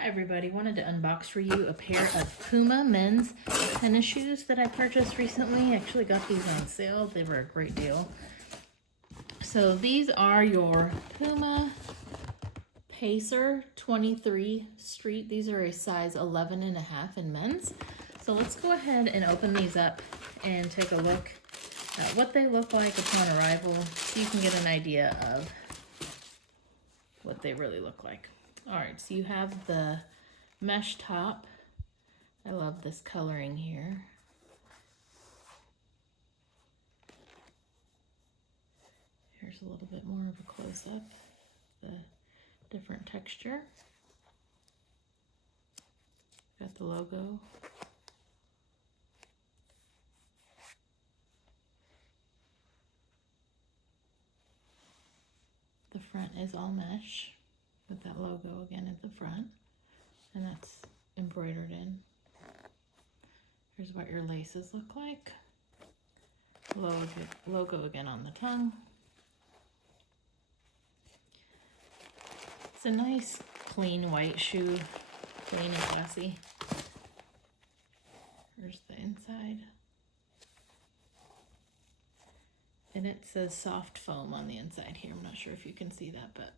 Hi everybody, wanted to unbox for you a pair of Puma men's tennis shoes that I purchased recently. I actually got these on sale. They were a great deal. So these are your Puma Pacer 23 Street. These are a size 11.5 in men's. So let's go ahead and open these up and take a look at what they look like upon arrival so you can get an idea of what they really look like. All right, so you have the mesh top. I love this coloring here. Here's a little bit more of a close-up, the different texture. Got the logo. The front is all mesh with that logo again at the front, and that's embroidered in. Here's what your laces look like. Logo again on the tongue. It's a nice clean white shoe, clean and classy. Here's the inside. And it says soft foam on the inside here. I'm not sure if you can see that, but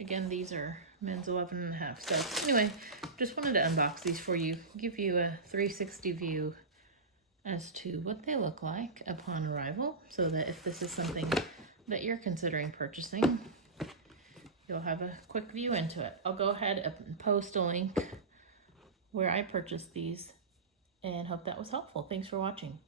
again, these are men's 11.5. So anyway, just wanted to unbox these for you, give you a 360 view as to what they look like upon arrival, so that if this is something that you're considering purchasing, you'll have a quick view into it. I'll go ahead and post a link where I purchased these and hope that was helpful. Thanks for watching.